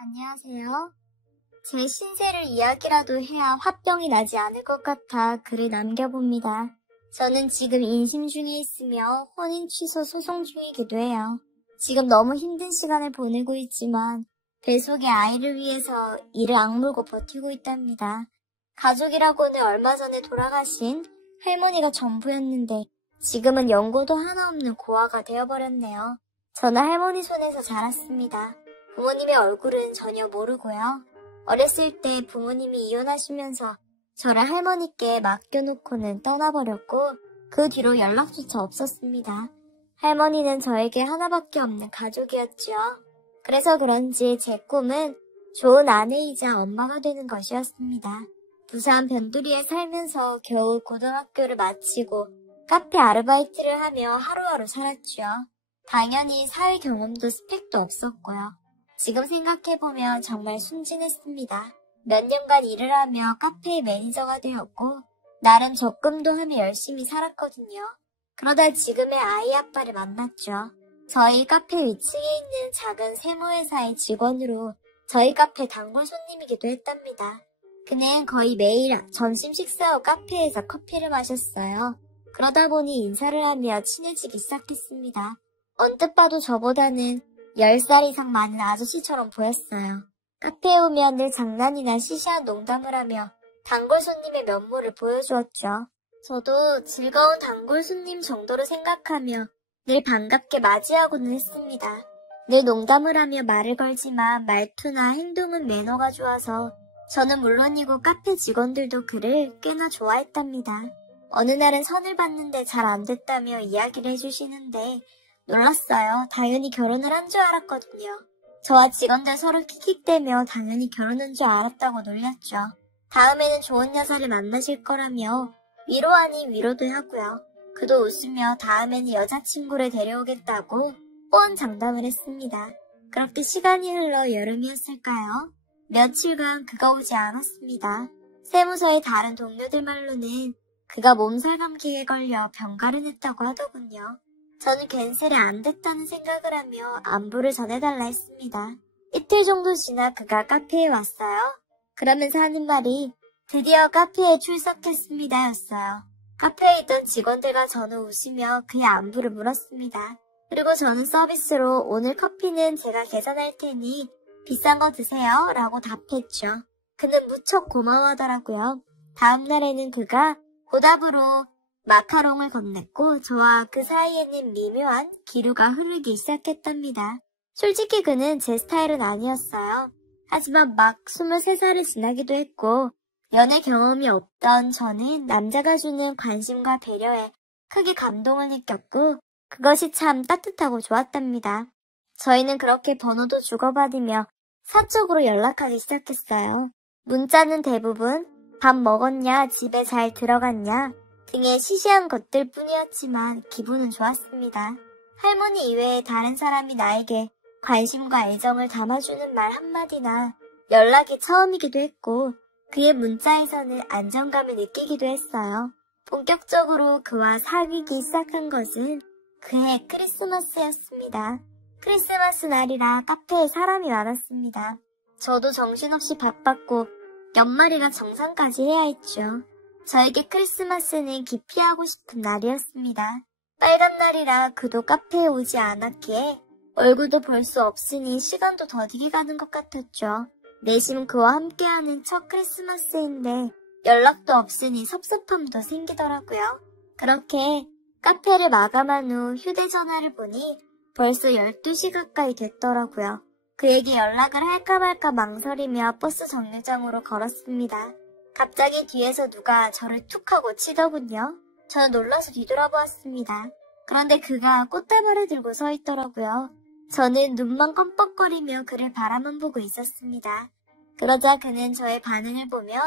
안녕하세요. 제 신세를 이야기라도 해야 화병이 나지 않을 것 같아 글을 남겨봅니다. 저는 지금 임신 중에 있으며 혼인 취소 소송 중이기도 해요. 지금 너무 힘든 시간을 보내고 있지만 뱃속의 아이를 위해서 이를 악물고 버티고 있답니다. 가족이라고는 얼마 전에 돌아가신 할머니가 전부였는데 지금은 연고도 하나 없는 고아가 되어버렸네요. 저는 할머니 손에서 자랐습니다. 부모님의 얼굴은 전혀 모르고요. 어렸을 때 부모님이 이혼하시면서 저를 할머니께 맡겨놓고는 떠나버렸고 그 뒤로 연락조차 없었습니다. 할머니는 저에게 하나밖에 없는 가족이었죠. 그래서 그런지 제 꿈은 좋은 아내이자 엄마가 되는 것이었습니다. 부산 변두리에 살면서 겨우 고등학교를 마치고 카페 아르바이트를 하며 하루하루 살았죠. 당연히 사회 경험도 스펙도 없었고요. 지금 생각해보면 정말 순진했습니다. 몇 년간 일을 하며 카페의 매니저가 되었고 나름 적금도 하며 열심히 살았거든요. 그러다 지금의 아이 아빠를 만났죠. 저희 카페 위층에 있는 작은 세무회사의 직원으로 저희 카페 단골 손님이기도 했답니다. 그는 거의 매일 점심 식사 후 카페에서 커피를 마셨어요. 그러다 보니 인사를 하며 친해지기 시작했습니다. 언뜻 봐도 저보다는 10살 이상 많은 아저씨처럼 보였어요. 카페에 오면 늘 장난이나 시시한 농담을 하며 단골 손님의 면모를 보여주었죠. 저도 즐거운 단골 손님 정도로 생각하며 늘 반갑게 맞이하고는 했습니다. 늘 농담을 하며 말을 걸지만 말투나 행동은 매너가 좋아서 저는 물론이고 카페 직원들도 그를 꽤나 좋아했답니다. 어느 날은 선을 봤는데 잘 안 됐다며 이야기를 해주시는데 놀랐어요. 당연히 결혼을 한 줄 알았거든요. 저와 직원들 서로 킥킥대며 당연히 결혼한 줄 알았다고 놀렸죠. 다음에는 좋은 여자를 만나실 거라며 위로 아닌 위로도 하고요. 그도 웃으며 다음에는 여자친구를 데려오겠다고 뻔 장담을 했습니다. 그렇게 시간이 흘러 여름이었을까요? 며칠간 그가 오지 않았습니다. 세무서의 다른 동료들 말로는 그가 몸살 감기에 걸려 병가를 냈다고 하더군요. 저는 괜스레 안 됐다는 생각을 하며 안부를 전해달라 했습니다. 이틀 정도 지나 그가 카페에 왔어요. 그러면서 하는 말이 드디어 카페에 출석했습니다 였어요. 카페에 있던 직원들과 저는 웃으며 그의 안부를 물었습니다. 그리고 저는 서비스로 오늘 커피는 제가 계산할 테니 비싼 거 드세요 라고 답했죠. 그는 무척 고마워하더라고요. 다음 날에는 그가 보답으로 마카롱을 건넸고 저와 그 사이에는 미묘한 기류가 흐르기 시작했답니다. 솔직히 그는 제 스타일은 아니었어요. 하지만 막 23살을 지나기도 했고 연애 경험이 없던 저는 남자가 주는 관심과 배려에 크게 감동을 느꼈고 그것이 참 따뜻하고 좋았답니다. 저희는 그렇게 번호도 주고받으며 사적으로 연락하기 시작했어요. 문자는 대부분 밥 먹었냐, 집에 잘 들어갔냐 등의 시시한 것들 뿐이었지만 기분은 좋았습니다. 할머니 이외에 다른 사람이 나에게 관심과 애정을 담아주는 말 한마디나 연락이 처음이기도 했고 그의 문자에서는 안정감을 느끼기도 했어요. 본격적으로 그와 사귀기 시작한 것은 그해 크리스마스였습니다. 크리스마스 날이라 카페에 사람이 많았습니다. 저도 정신없이 바빴고 연말이라 정산까지 해야 했죠. 저에게 크리스마스는 기피하고 싶은 날이었습니다. 빨간 날이라 그도 카페에 오지 않았기에 얼굴도 볼 수 없으니 시간도 더디게 가는 것 같았죠. 내심 그와 함께하는 첫 크리스마스인데 연락도 없으니 섭섭함도 생기더라고요. 그렇게 카페를 마감한 후 휴대전화를 보니 벌써 12시 가까이 됐더라고요. 그에게 연락을 할까 말까 망설이며 버스 정류장으로 걸었습니다. 갑자기 뒤에서 누가 저를 툭 하고 치더군요. 저는 놀라서 뒤돌아보았습니다. 그런데 그가 꽃다발을 들고 서 있더라고요. 저는 눈만 껌뻑거리며 그를 바라만 보고 있었습니다. 그러자 그는 저의 반응을 보며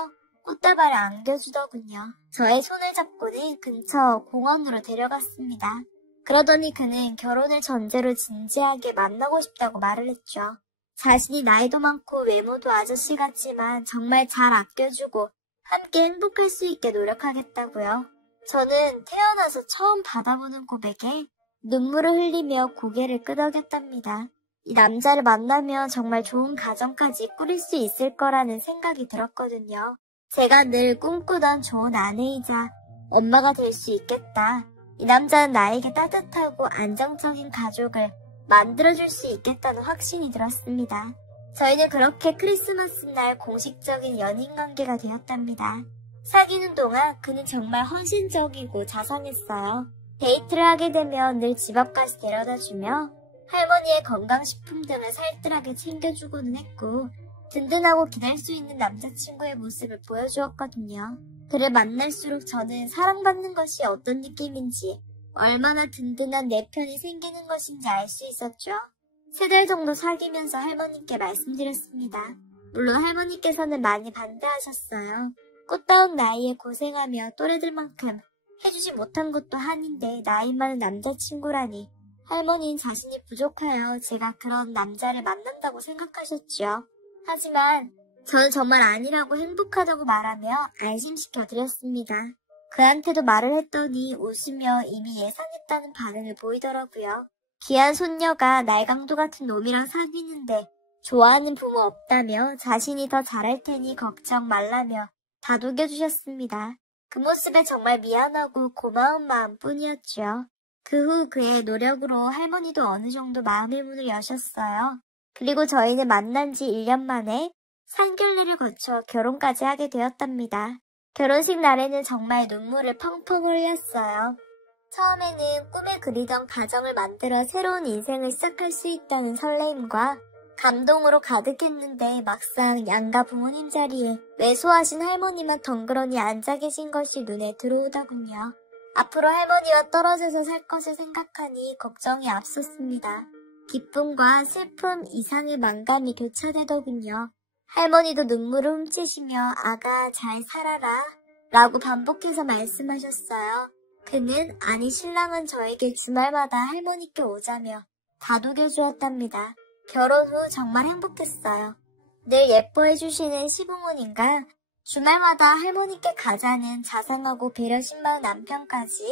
꽃다발을 안겨주더군요. 저의 손을 잡고는 근처 공원으로 데려갔습니다. 그러더니 그는 결혼을 전제로 진지하게 만나고 싶다고 말을 했죠. 자신이 나이도 많고 외모도 아저씨 같지만 정말 잘 아껴주고 함께 행복할 수 있게 노력하겠다고요. 저는 태어나서 처음 받아보는 고백에 눈물을 흘리며 고개를 끄덕였답니다. 이 남자를 만나면 정말 좋은 가정까지 꾸릴 수 있을 거라는 생각이 들었거든요. 제가 늘 꿈꾸던 좋은 아내이자 엄마가 될 수 있겠다. 이 남자는 나에게 따뜻하고 안정적인 가족을 만들어줄 수 있겠다는 확신이 들었습니다. 저희는 그렇게 크리스마스 날 공식적인 연인 관계가 되었답니다. 사귀는 동안 그는 정말 헌신적이고 자상했어요. 데이트를 하게 되면 늘 집 앞까지 데려다주며 할머니의 건강식품 등을 살뜰하게 챙겨주고는 했고 든든하고 기댈 수 있는 남자친구의 모습을 보여주었거든요. 그를 만날수록 저는 사랑받는 것이 어떤 느낌인지 얼마나 든든한 내 편이 생기는 것인지 알 수 있었죠. 3달 정도 사귀면서 할머니께 말씀드렸습니다. 물론 할머니께서는 많이 반대하셨어요. 꽃다운 나이에 고생하며 또래들만큼 해주지 못한 것도 한인데 나이 많은 남자친구라니 할머니는 자신이 부족하여 제가 그런 남자를 만난다고 생각하셨죠. 하지만 저는 정말 아니라고 행복하다고 말하며 안심시켜드렸습니다. 그한테도 말을 했더니 웃으며 이미 예상했다는 반응을 보이더라고요. 귀한 손녀가 날강도 같은 놈이랑 사귀는데 좋아하는 부모 없다며 자신이 더 잘할 테니 걱정 말라며 다독여주셨습니다. 그 모습에 정말 미안하고 고마운 마음뿐이었죠. 그 후 그의 노력으로 할머니도 어느 정도 마음의 문을 여셨어요. 그리고 저희는 만난 지 1년 만에 상견례를 거쳐 결혼까지 하게 되었답니다. 결혼식 날에는 정말 눈물을 펑펑 흘렸어요. 처음에는 꿈에 그리던 가정을 만들어 새로운 인생을 시작할 수 있다는 설레임과 감동으로 가득했는데 막상 양가 부모님 자리에 왜소하신 할머니만 덩그러니 앉아 계신 것이 눈에 들어오더군요. 앞으로 할머니와 떨어져서 살 것을 생각하니 걱정이 앞섰습니다. 기쁨과 슬픔 이상의 만감이 교차되더군요. 할머니도 눈물을 훔치시며 아가 잘 살아라 라고 반복해서 말씀하셨어요. 그는 아니 신랑은 저에게 주말마다 할머니께 오자며 다독여 주었답니다. 결혼 후 정말 행복했어요. 늘 예뻐해 주시는 시부모님과 주말마다 할머니께 가자는 자상하고 배려심 많은 남편까지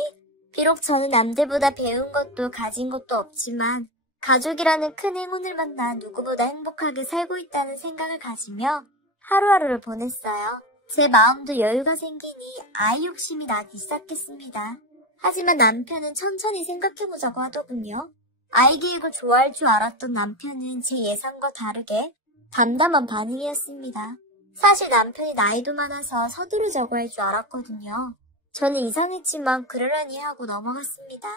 비록 저는 남들보다 배운 것도 가진 것도 없지만 가족이라는 큰 행운을 만나 누구보다 행복하게 살고 있다는 생각을 가지며 하루하루를 보냈어요. 제 마음도 여유가 생기니 아이 욕심이 나기 시작했습니다. 하지만 남편은 천천히 생각해보자고 하더군요. 아이 계획을 좋아할 줄 알았던 남편은 제 예상과 다르게 담담한 반응이었습니다. 사실 남편이 나이도 많아서 서두르자고 할 줄 알았거든요. 저는 이상했지만 그러려니 하고 넘어갔습니다.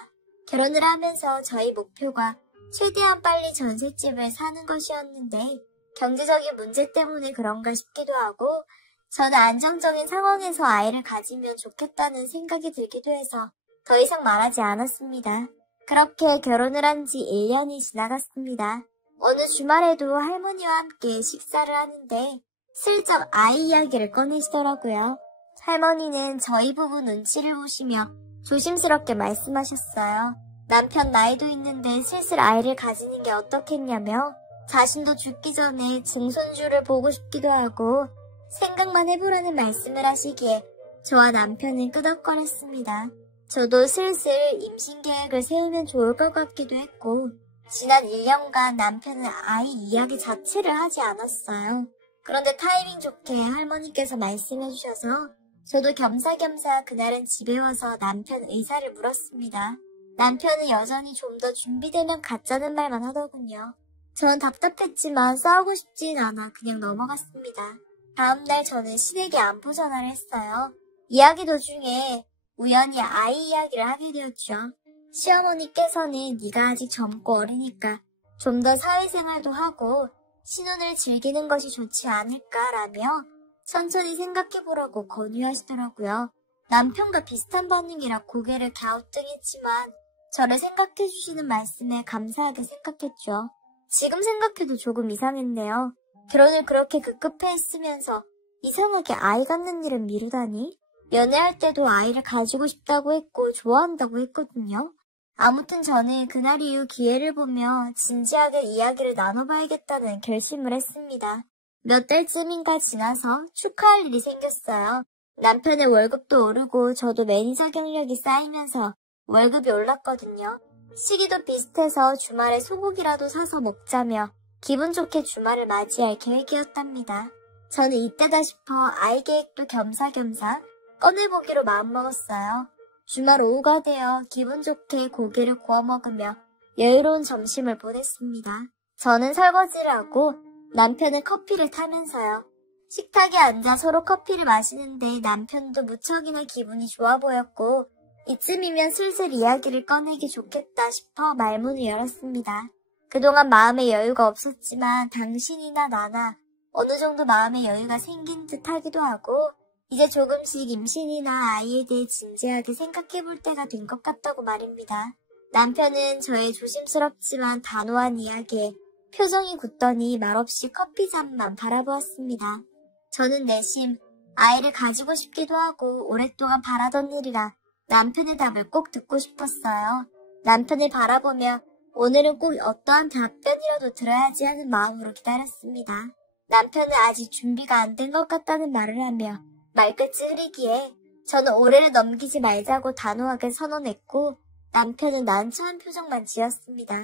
결혼을 하면서 저희 목표가 최대한 빨리 전셋집을 사는 것이었는데 경제적인 문제 때문에 그런가 싶기도 하고 저는 안정적인 상황에서 아이를 가지면 좋겠다는 생각이 들기도 해서 더 이상 말하지 않았습니다. 그렇게 결혼을 한 지 1년이 지나갔습니다. 어느 주말에도 할머니와 함께 식사를 하는데 슬쩍 아이 이야기를 꺼내시더라고요. 할머니는 저희 부부 눈치를 보시며 조심스럽게 말씀하셨어요. 남편 나이도 있는데 슬슬 아이를 가지는 게 어떻겠냐며 자신도 죽기 전에 증손주를 보고 싶기도 하고 생각만 해보라는 말씀을 하시기에 저와 남편은 끄덕거렸습니다. 저도 슬슬 임신 계획을 세우면 좋을 것 같기도 했고 지난 1년간 남편은 아이 이야기 자체를 하지 않았어요. 그런데 타이밍 좋게 할머니께서 말씀해 주셔서 저도 겸사겸사 그날은 집에 와서 남편 의사를 물었습니다. 남편은 여전히 좀 더 준비되면 갖자는 말만 하더군요. 전 답답했지만 싸우고 싶진 않아 그냥 넘어갔습니다. 다음날 저는 시댁에 안부 전화를 했어요. 이야기 도중에 우연히 아이 이야기를 하게 되었죠. 시어머니께서는 네가 아직 젊고 어리니까 좀 더 사회생활도 하고 신혼을 즐기는 것이 좋지 않을까라며 천천히 생각해보라고 권유하시더라고요. 남편과 비슷한 반응이라 고개를 갸우뚱했지만 저를 생각해주시는 말씀에 감사하게 생각했죠. 지금 생각해도 조금 이상했네요. 결혼을 그렇게 급급해 했으면서 이상하게 아이 갖는 일을 미루다니? 연애할 때도 아이를 가지고 싶다고 했고 좋아한다고 했거든요. 아무튼 저는 그날 이후 기회를 보며 진지하게 이야기를 나눠봐야겠다는 결심을 했습니다. 몇 달쯤인가 지나서 축하할 일이 생겼어요. 남편의 월급도 오르고 저도 매니저 경력이 쌓이면서 월급이 올랐거든요. 시기도 비슷해서 주말에 소고기라도 사서 먹자며 기분 좋게 주말을 맞이할 계획이었답니다. 저는 이때다 싶어 아이 계획도 겸사겸사 꺼내보기로 마음먹었어요. 주말 오후가 되어 기분 좋게 고기를 구워 먹으며 여유로운 점심을 보냈습니다. 저는 설거지를 하고 남편은 커피를 타면서요. 식탁에 앉아 서로 커피를 마시는데 남편도 무척이나 기분이 좋아 보였고 이쯤이면 슬슬 이야기를 꺼내기 좋겠다 싶어 말문을 열었습니다. 그동안 마음의 여유가 없었지만 당신이나 나나 어느 정도 마음의 여유가 생긴 듯 하기도 하고 이제 조금씩 임신이나 아이에 대해 진지하게 생각해 볼 때가 된 것 같다고 말입니다. 남편은 저의 조심스럽지만 단호한 이야기에 표정이 굳더니 말없이 커피 잔만 바라보았습니다. 저는 내심 아이를 가지고 싶기도 하고 오랫동안 바라던 일이라 남편의 답을 꼭 듣고 싶었어요. 남편을 바라보며 오늘은 꼭 어떠한 답변이라도 들어야지 하는 마음으로 기다렸습니다. 남편은 아직 준비가 안 된 것 같다는 말을 하며 말끝이 흐리기에 저는 올해를 넘기지 말자고 단호하게 선언했고 남편은 난처한 표정만 지었습니다.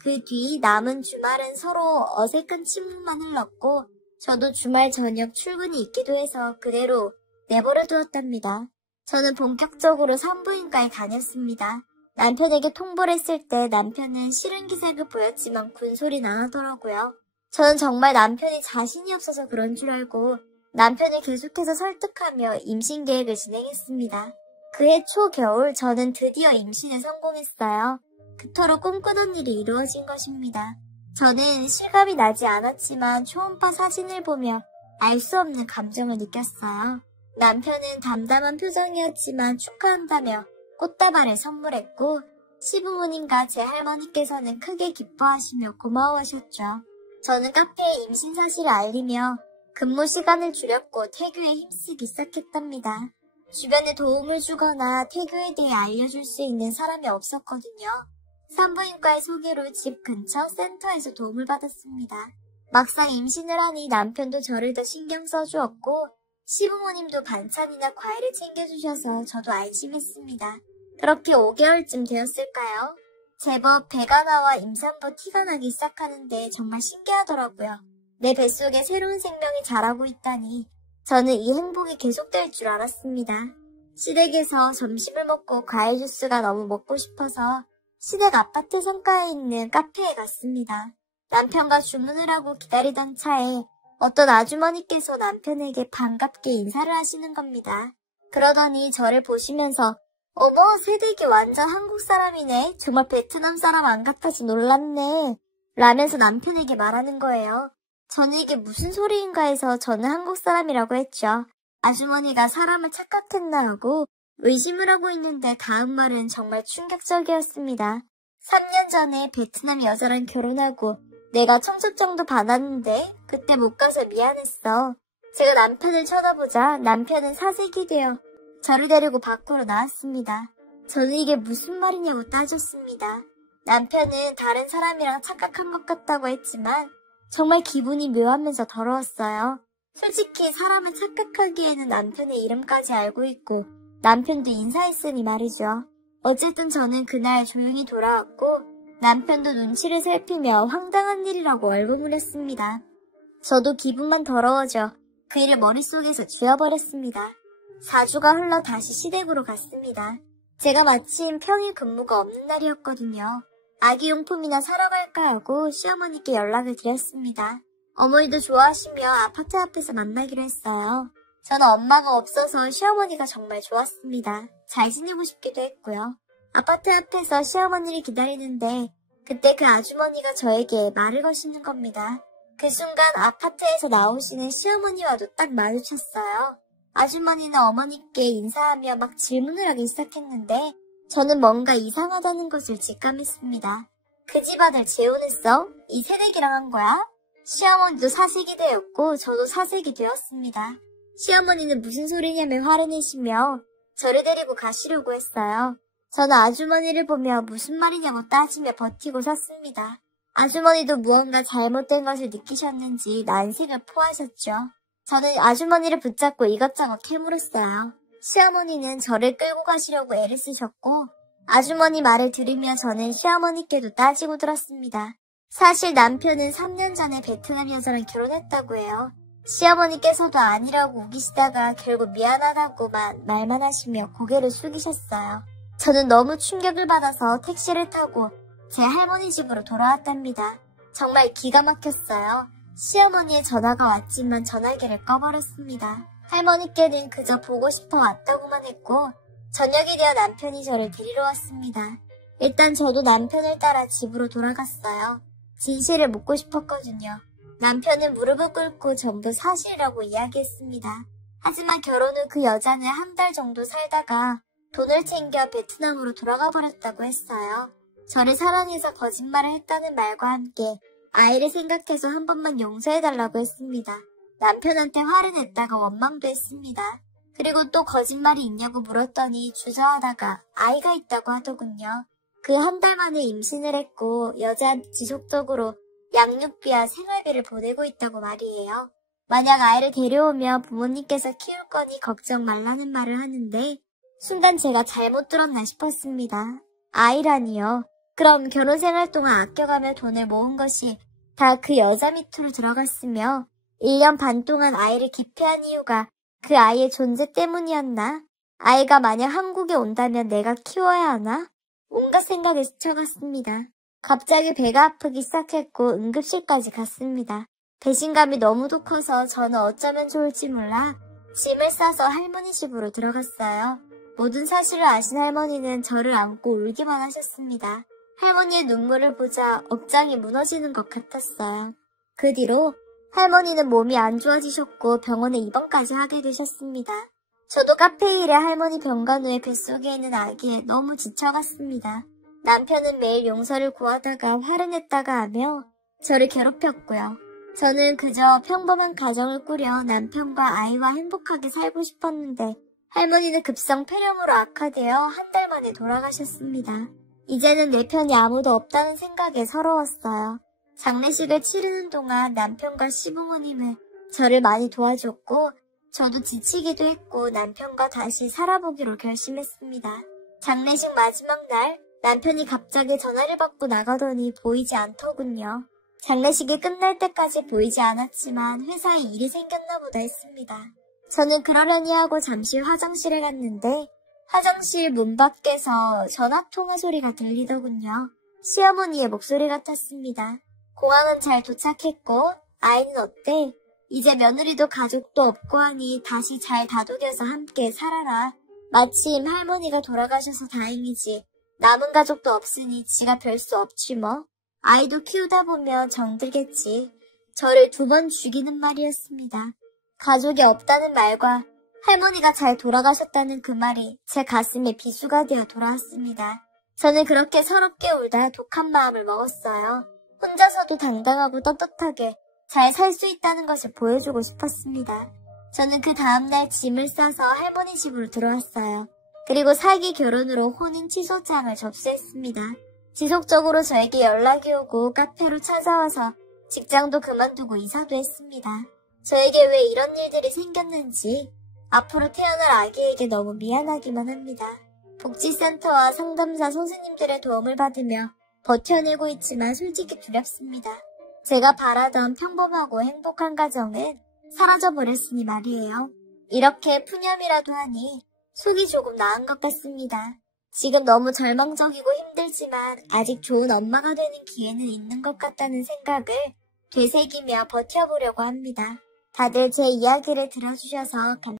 그 뒤 남은 주말은 서로 어색한 침묵만 흘렀고 저도 주말 저녁 출근이 있기도 해서 그대로 내버려 두었답니다. 저는 본격적으로 산부인과에 다녔습니다. 남편에게 통보를 했을 때 남편은 싫은 기색을 보였지만 군소리는 안 하더라고요. 저는 정말 남편이 자신이 없어서 그런 줄 알고 남편을 계속해서 설득하며 임신 계획을 진행했습니다. 그해 초겨울 저는 드디어 임신에 성공했어요. 그토록 꿈꾸던 일이 이루어진 것입니다. 저는 실감이 나지 않았지만 초음파 사진을 보며 알 수 없는 감정을 느꼈어요. 남편은 담담한 표정이었지만 축하한다며 꽃다발을 선물했고 시부모님과 제 할머니께서는 크게 기뻐하시며 고마워하셨죠. 저는 카페에 임신 사실을 알리며 근무 시간을 줄였고 태교에 힘쓰기 시작했답니다. 주변에 도움을 주거나 태교에 대해 알려줄 수 있는 사람이 없었거든요. 산부인과의 소개로 집 근처 센터에서 도움을 받았습니다. 막상 임신을 하니 남편도 저를 더 신경 써주었고 시부모님도 반찬이나 과일을 챙겨주셔서 저도 안심했습니다. 그렇게 5개월쯤 되었을까요? 제법 배가 나와 임산부 티가 나기 시작하는데 정말 신기하더라고요. 내 뱃속에 새로운 생명이 자라고 있다니 저는 이 행복이 계속될 줄 알았습니다. 시댁에서 점심을 먹고 과일 주스가 너무 먹고 싶어서 시댁 아파트 상가에 있는 카페에 갔습니다. 남편과 주문을 하고 기다리던 차에 어떤 아주머니께서 남편에게 반갑게 인사를 하시는 겁니다. 그러더니 저를 보시면서 어머, 새댁이 완전 한국 사람이네. 정말 베트남 사람 안 같아서 놀랍네. 라면서 남편에게 말하는 거예요. 저는 이게 무슨 소리인가 해서 저는 한국 사람이라고 했죠. 아주머니가 사람을 착각했나 하고 의심을 하고 있는데 다음 말은 정말 충격적이었습니다. 3년 전에 베트남 여자랑 결혼하고 내가 청첩장도 받았는데 그때 못 가서 미안했어. 제가 남편을 쳐다보자 남편은 사색이 되어 저를 데리고 밖으로 나왔습니다. 저는 이게 무슨 말이냐고 따졌습니다. 남편은 다른 사람이랑 착각한 것 같다고 했지만 정말 기분이 묘하면서 더러웠어요. 솔직히 사람을 착각하기에는 남편의 이름까지 알고 있고 남편도 인사했으니 말이죠. 어쨌든 저는 그날 조용히 돌아왔고 남편도 눈치를 살피며 황당한 일이라고 얼버무렸습니다. 저도 기분만 더러워져 그 일을 머릿속에서 지워버렸습니다. 4주가 흘러 다시 시댁으로 갔습니다. 제가 마침 평일 근무가 없는 날이었거든요. 아기 용품이나 사러 갈까 하고 시어머니께 연락을 드렸습니다. 어머니도 좋아하시며 아파트 앞에서 만나기로 했어요. 저는 엄마가 없어서 시어머니가 정말 좋았습니다. 잘 지내고 싶기도 했고요. 아파트 앞에서 시어머니를 기다리는데 그때 그 아주머니가 저에게 말을 거시는 겁니다. 그 순간 아파트에서 나오시는 시어머니와도 딱 마주쳤어요. 아주머니는 어머니께 인사하며 막 질문을 하기 시작했는데 저는 뭔가 이상하다는 것을 직감했습니다. 그 집 아들 재혼했어? 이 새내기랑 한 거야? 시어머니도 사색이 되었고 저도 사색이 되었습니다. 시어머니는 무슨 소리냐며 화를 내시며 저를 데리고 가시려고 했어요. 저는 아주머니를 보며 무슨 말이냐고 따지며 버티고 섰습니다. 아주머니도 무언가 잘못된 것을 느끼셨는지 난색을 포하셨죠. 저는 아주머니를 붙잡고 이것저것 캐물었어요. 시어머니는 저를 끌고 가시려고 애를 쓰셨고 아주머니 말을 들으며 저는 시어머니께도 따지고 들었습니다. 사실 남편은 3년 전에 베트남 여자랑 결혼했다고 해요. 시어머니께서도 아니라고 우기시다가 결국 미안하다고만 말만 하시며 고개를 숙이셨어요. 저는 너무 충격을 받아서 택시를 타고 제 할머니 집으로 돌아왔답니다. 정말 기가 막혔어요. 시어머니의 전화가 왔지만 전화기를 꺼버렸습니다. 할머니께는 그저 보고 싶어 왔다고만 했고 저녁이 되어 남편이 저를 데리러 왔습니다. 일단 저도 남편을 따라 집으로 돌아갔어요. 진실을 묻고 싶었거든요. 남편은 무릎을 꿇고 전부 사실이라고 이야기했습니다. 하지만 결혼 후 그 여자는 한 달 정도 살다가 돈을 챙겨 베트남으로 돌아가 버렸다고 했어요. 저를 사랑해서 거짓말을 했다는 말과 함께 아이를 생각해서 한 번만 용서해달라고 했습니다. 남편한테 화를 냈다가 원망도 했습니다. 그리고 또 거짓말이 있냐고 물었더니 주저하다가 아이가 있다고 하더군요. 그 한 달 만에 임신을 했고 여자한테 지속적으로 양육비와 생활비를 보내고 있다고 말이에요. 만약 아이를 데려오면 부모님께서 키울 거니 걱정 말라는 말을 하는데 순간 제가 잘못 들었나 싶었습니다. 아이라니요. 그럼 결혼 생활 동안 아껴가며 돈을 모은 것이 다 그 여자 밑으로 들어갔으며 1년 반 동안 아이를 기피한 이유가 그 아이의 존재 때문이었나? 아이가 만약 한국에 온다면 내가 키워야 하나? 온갖 생각이 스쳐갔습니다. 갑자기 배가 아프기 시작했고 응급실까지 갔습니다. 배신감이 너무도 커서 저는 어쩌면 좋을지 몰라 짐을 싸서 할머니 집으로 들어갔어요. 모든 사실을 아신 할머니는 저를 안고 울기만 하셨습니다. 할머니의 눈물을 보자 억장이 무너지는 것 같았어요. 그 뒤로 할머니는 몸이 안 좋아지셨고 병원에 입원까지 하게 되셨습니다. 저도 카페 일에 할머니 병간 후에 뱃속에 있는 아기에 너무 지쳐갔습니다. 남편은 매일 용서를 구하다가 화를 냈다가 하며 저를 괴롭혔고요. 저는 그저 평범한 가정을 꾸려 남편과 아이와 행복하게 살고 싶었는데 할머니는 급성 폐렴으로 악화되어 한 달 만에 돌아가셨습니다. 이제는 내 편이 아무도 없다는 생각에 서러웠어요. 장례식을 치르는 동안 남편과 시부모님은 저를 많이 도와줬고 저도 지치기도 했고 남편과 다시 살아보기로 결심했습니다. 장례식 마지막 날 남편이 갑자기 전화를 받고 나가더니 보이지 않더군요. 장례식이 끝날 때까지 보이지 않았지만 회사에 일이 생겼나 보다 했습니다. 저는 그러려니 하고 잠시 화장실에 갔는데 화장실 문 밖에서 전화통화 소리가 들리더군요. 시어머니의 목소리 같았습니다. 공항은 잘 도착했고 아이는 어때? 이제 며느리도 가족도 없고 하니 다시 잘 다독여서 함께 살아라. 마침 할머니가 돌아가셔서 다행이지. 남은 가족도 없으니 지가 별 수 없지 뭐. 아이도 키우다 보면 정들겠지. 저를 2번 죽이는 말이었습니다. 가족이 없다는 말과 할머니가 잘 돌아가셨다는 그 말이 제 가슴에 비수가 되어 돌아왔습니다. 저는 그렇게 서럽게 울다 독한 마음을 먹었어요. 혼자서도 당당하고 떳떳하게 잘 살 수 있다는 것을 보여주고 싶었습니다. 저는 그 다음날 짐을 싸서 할머니 집으로 들어왔어요. 그리고 사기 결혼으로 혼인 취소장을 접수했습니다. 지속적으로 저에게 연락이 오고 카페로 찾아와서 직장도 그만두고 이사도 했습니다. 저에게 왜 이런 일들이 생겼는지 앞으로 태어날 아기에게 너무 미안하기만 합니다. 복지센터와 상담사 선생님들의 도움을 받으며 버텨내고 있지만 솔직히 두렵습니다. 제가 바라던 평범하고 행복한 가정은 사라져버렸으니 말이에요. 이렇게 푸념이라도 하니 속이 조금 나은 것 같습니다. 지금 너무 절망적이고 힘들지만 아직 좋은 엄마가 되는 기회는 있는 것 같다는 생각을 되새기며 버텨보려고 합니다. 다들 제 이야기를 들어주셔서 감사합니다.